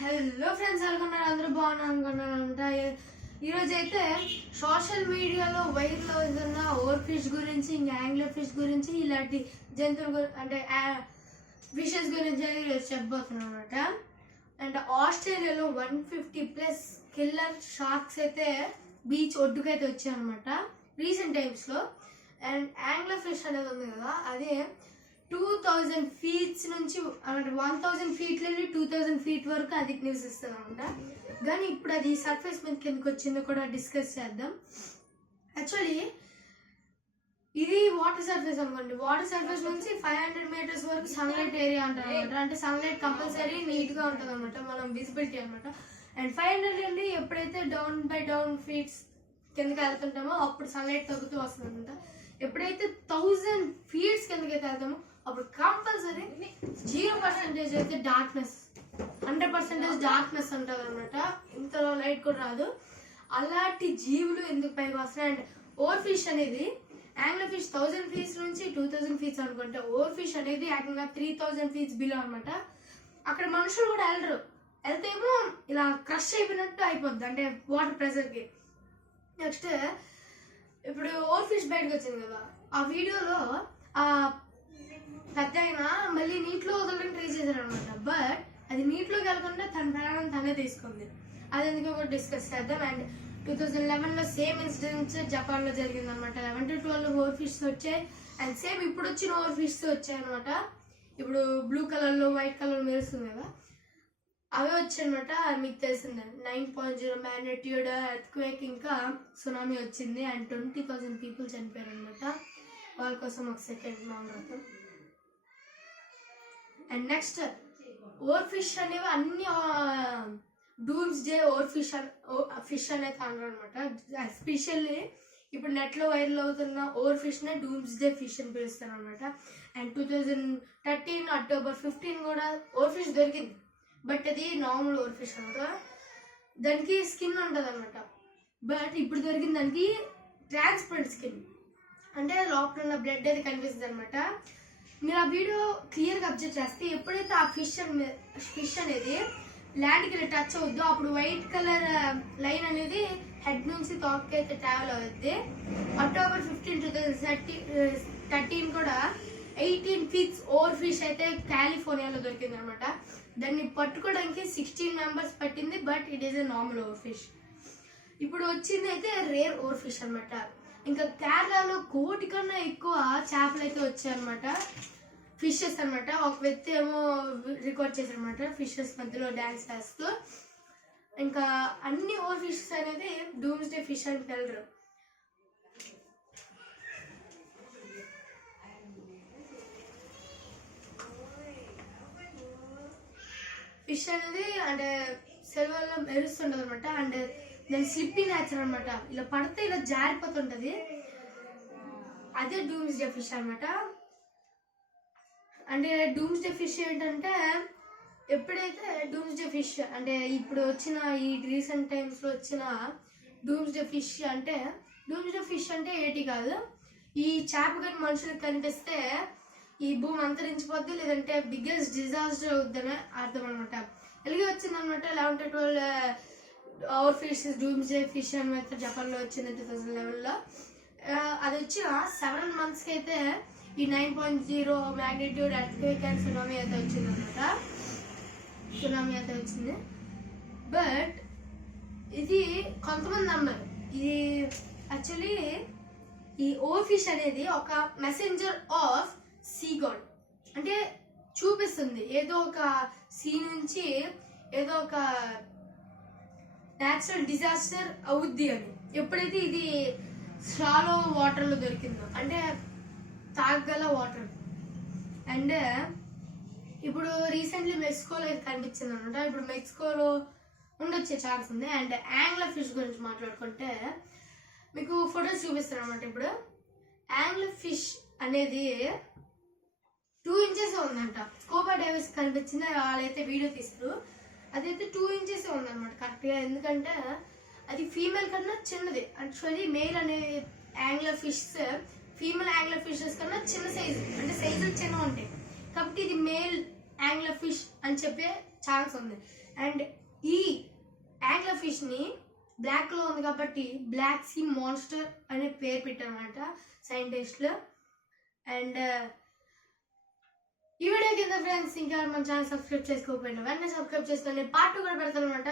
Hello friends, అనుకున్నారు అందరూ బాగున్నారు అనుకున్నారంట. ఈరోజు అయితే సోషల్ మీడియాలో వైరల్ అవుతున్న ఓవర్ ఫిష్ గురించి, ఇంకా యాంగ్లర్ ఫిష్ గురించి, ఇలాంటి జంతువుల అంటే ఫిషెస్ గురించి ఈరోజు చెప్పబోతున్నాం అనమాట. అండ్ ఆస్ట్రేలియాలో 150+ కిల్లర్ షార్క్స్ అయితే బీచ్ ఒడ్డుకైతే వచ్చాయన్నమాట రీసెంట్ టైమ్స్లో. అండ్ యాంగ్లర్ ఫిష్ అనేది ఉంది కదా, అదే 2000 feet నుంచి అంటే 1000 feet నుండి 2000 feet వరకు అది నివసిస్తుంది అనమాట. కానీ ఇప్పుడు అది సర్ఫేస్ మీద కిందకి వచ్చిందో కూడా డిస్కస్ చేద్దాం. యాక్చువల్లీ ఇది వాటర్ సర్ఫేస్ అనుకోండి, వాటర్ సర్ఫేస్ నుంచి 500 meters వరకు సన్లైట్ ఏరియా ఉంటుంది అనమాట. అంటే సన్లైట్ కంపల్సరీ నీట్గా ఉంటుంది అనమాట, మనం విజిబిలిటీ అనమాట. అండ్ 500 నుండి ఎప్పుడైతే డౌన్ బై డౌన్ ఫీట్స్ కిందకి వెళ్తుంటామో అప్పుడు సన్లైట్ తగ్గుతూ వస్తుంది అనమాట. ఎప్పుడైతే 1000 feet కిందకైతే వెళ్తామో అప్పుడు కంపల్సరీ 0% అయితే డార్క్నెస్, 100% డార్క్నెస్ ఉంటుంది అనమాట. ఇంతలో లైట్ కూడా రాదు. అలాంటి జీవులు ఎందుకు పైకి వస్తున్నాయి? అండ్ ఓవర్ ఫిష్ అనేది యాంగ్లర్ ఫిష్ 1000 feet నుంచి 2000 feet అనుకుంటే, ఓవర్ ఫిష్ అనేది ఏకంగా 3000 feet బిలో అనమాట. అక్కడ మనుషులు కూడా వెళ్తేమో ఇలా క్రష్ అయిపోయినట్టు అయిపోద్ది, అంటే వాటర్ ప్రెషర్కి. నెక్స్ట్ ఇప్పుడు ఓవర్ ఫిష్ బయటకు వచ్చింది కదా, ఆ వీడియోలో ఆ పెద్ద అయినా మళ్ళీ నీటిలో వదలడానికి ట్రై చేశారు అనమాట. బట్ అది నీటిలోకి వెళ్ళకుండా తన ప్రాణం తనే తీసుకుంది. అది ఎందుకో కూడా డిస్కస్ చేద్దాం. అండ్ 2011లో సేమ్ ఇన్సిడెంట్స్ జపాన్లో జరిగింది అనమాట. 11 to 12 ఓవర్ ఫిష్ వచ్చాయి. అండ్ సేమ్ ఇప్పుడు వచ్చిన ఓవర్ ఫిష్ వచ్చాయి అనమాట. ఇప్పుడు బ్లూ కలర్లో వైట్ కలర్ మెరుస్తుంది కదా, అవే వచ్చాయనమాట. మీకు తెలిసిందే 9.0 magnitude ఎర్త్క్వేక్, ఇంకా సునామీ వచ్చింది. అండ్ 20,000 people చనిపోయారు అనమాట. వాళ్ళ కోసం ఒక సెకండ్ మాట్లాడతాం. అండ్ నెక్స్ట్ ఓవర్ ఫిష్ అనేవి అన్ని డూమ్స్ డే ఓవర్ ఫిష్ అనేది అన్నారు అనమాట. ఎస్పెషల్లీ ఇప్పుడు నెట్లో వైరల్ అవుతున్న ఓవర్ ఫిష్ నే డూమ్స్ డే ఫిష్ అని పిలుస్తారు అనమాట. అండ్ 2013 October 15 కూడా ఓవర్ ఫిష్ దొరికింది. బట్ అది నార్మల్ ఓవర్ ఫిష్ అనమాట. దానికి స్కిన్ ఉంటుంది అనమాట. బట్ ఇప్పుడు దొరికిన దానికి ట్రాన్స్పరెంట్ స్కిన్, అంటే లోపల ఉన్న బ్లడ్ అది కనిపిస్తుంది అనమాట. మీరు ఆ వీడియో క్లియర్గా అబ్జర్వ్ చేస్తే ఎప్పుడైతే ఆ ఫిష్ అనేది ల్యాండ్కి ఇలా టచ్ అవుద్దో అప్పుడు వైట్ కలర్ లైన్ అనేది హెడ్ నుంచి తోకకి అయితే ట్రావెల్ అవుద్ది. October 15, 2013 కూడా 18 feet ఓవర్ ఫిష్ అయితే కాలిఫోర్నియాలో దొరికింది అనమాట. దాన్ని పట్టుకోవడానికి 16 members పట్టింది. But it is a normal over fish. ఇప్పుడు వచ్చింది అయితే రేర్ ఓవర్ ఫిష్ అనమాట. ఇంకా కేరళలో 1,000,000 కన్నా ఎక్కువ చేపలు అయితే వచ్చాయన్నమాట, ఫిషెస్ అనమాట. ఒక వ్యక్తి ఏమో రికార్డ్ చేశారనమాట ఫిషెస్ మధ్యలో డ్యాన్స్ చేస్తూ. ఇంకా అన్ని ఓవర్ ఫిషెస్ అనేది డూమ్స్ డే ఫిష్ అని పిల్లరు. ఫిష్ అనేది అంటే సెల్వల్లో మెరుస్తుంటది అనమాట. అండ్ దాని స్లిప్పీ నేచర్ అనమాట, ఇలా పడితే ఇలా జారిపోతుంటది. అదే డూమ్స్ డే ఫిష్ అనమాట. అంటే డూమ్స్ డే ఫిష్ ఏంటంటే, ఎప్పుడైతే డూమ్స్ డే ఫిష్ అంటే ఇప్పుడు వచ్చిన ఈ రీసెంట్ టైమ్స్లో వచ్చిన డూమ్స్ డే ఫిష్ అంటే ఏటి కాదు, ఈ చేప కానీ మనుషులకు కనిపిస్తే ఈ భూమి అంతరించిపోద్ది, లేదంటే బిగ్గెస్ట్ డిజాస్టర్ అవుద్దని అర్థం అనమాట. ఇలాగే వచ్చిందనమాట. 11 to 12 over fish dooms day fish అని జపాన్లో వచ్చింది 2011లో. అది వచ్చిన 7 months అయితే ఈ 9.0 magnitude ఎర్త్క్వేక్ అండ్ సునామీ అయితే వచ్చింది అనమాట. బట్ ఇది కొంతమంది నమ్మరు. ఇది యాక్చువల్లీ ఈ ఓవర్ ఫిష్ అనేది ఒక మెసెంజర్ ఆఫ్ సీ గాడ్, అంటే చూపిస్తుంది ఏదో ఒక సీ నుంచి ఏదో ఒక న్యాచురల్ డిజాస్టర్ అవుద్ది అని. ఎప్పుడైతే ఇది షాలో వాటర్లో దొరికిందో, అంటే తాగగల వాటర్. అండ్ ఇప్పుడు రీసెంట్లీ మెక్సికోలో ఇది కనిపించింది అనమాట. ఇప్పుడు మెక్సికోలో ఉండొచ్చే ఛాన్స్ ఉంది. అండ్ యాంగ్లర్ ఫిష్ గురించి మాట్లాడుకుంటే మీకు ఫొటోస్ చూపిస్తాను అనమాట. ఇప్పుడు యాంగ్లర్ ఫిష్ అనేది 2 inches ఉందంట. స్కోబా డేవిస్ కనిపించింది, వాళ్ళైతే వీడియో తీస్తారు. అదైతే 2 inches ఉందన్నమాట కరెక్ట్గా. ఎందుకంటే అది ఫీమేల్ కన్నా చిన్నది. యాక్చువల్లీ మేల్ అనే angler fish female angler fishes కన్నా చిన్న సైజు, అంటే సైజులు చిన్న ఉంటాయి. కాబట్టి ఇది మేల్ యాంగ్లర్ ఫిష్ అని చెప్పి ఛాన్స్ ఉంది. అండ్ ఈ యాంగ్లర్ ఫిష్ని బ్లాక్లో ఉంది కాబట్టి బ్లాక్ సీ మాన్స్టర్ అనే పేరు పెట్టారన్నమాట సైంటిస్టులు. అండ్ ఈ వీడియో కింద ఫ్రెండ్స్ ఇంకా మన ఛానల్ సబ్స్క్రైబ్ చేసుకోకపోయినా వెంటనే సబ్స్క్రైబ్ చేసుకొని పార్ట్ 2 కూడా పెడతాను అనమాట.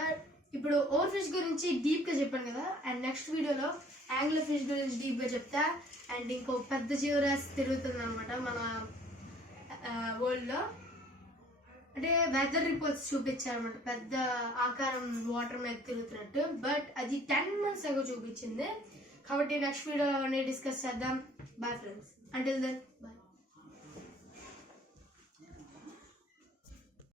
ఇప్పుడు ఓవర్ ఫిష్ గురించి డీప్గా చెప్పాను కదా, అండ్ నెక్స్ట్ వీడియోలో యాంగ్లర్ ఫిష్ గురించి డీప్గా చెప్తా. అండ్ ఇంకో పెద్ద జీవరాశి తిరుగుతుంది అనమాట మన వరల్డ్లో. అంటే వెదర్ రిపోర్ట్స్ చూపించారనమాట, పెద్ద ఆకారం వాటర్ మీద తిరుగుతున్నట్టు. బట్ అది 10 months అగో చూపించింది. కాబట్టి నెక్స్ట్ వీడియోని డిస్కస్ చేద్దాం. Bye friends, until then bye.